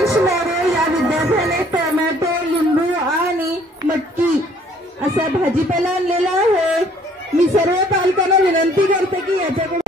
अंश मोरे या विद्यार्थ्याने टोमॅटो, लिंबू आणि मटकी असा भाजीपाला आणलेला आहे। मी सर्व पालकांना विनंती करते की याच्याकडे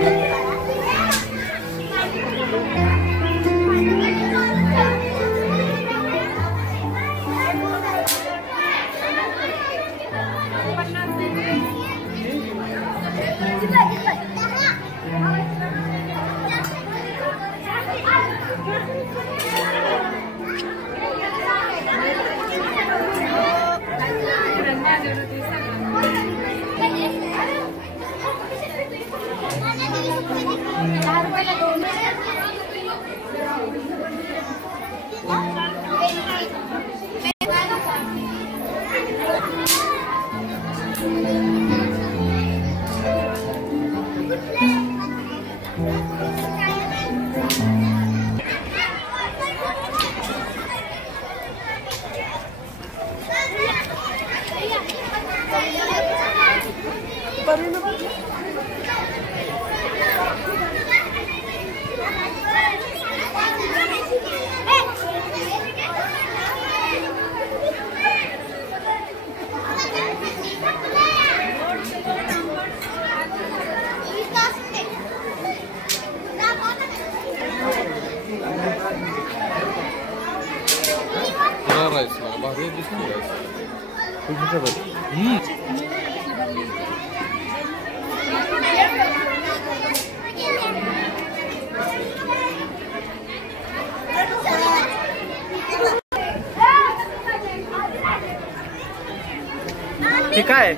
हे काय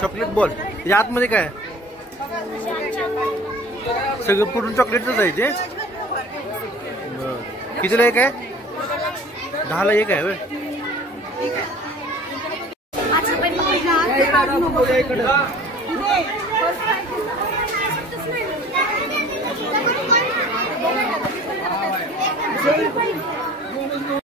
चॉकलेट बॉल या आतमध्ये काय सगळं पूर्ण चॉकलेटच आहे ते कितीला एक आहे 10ला एक आहे होय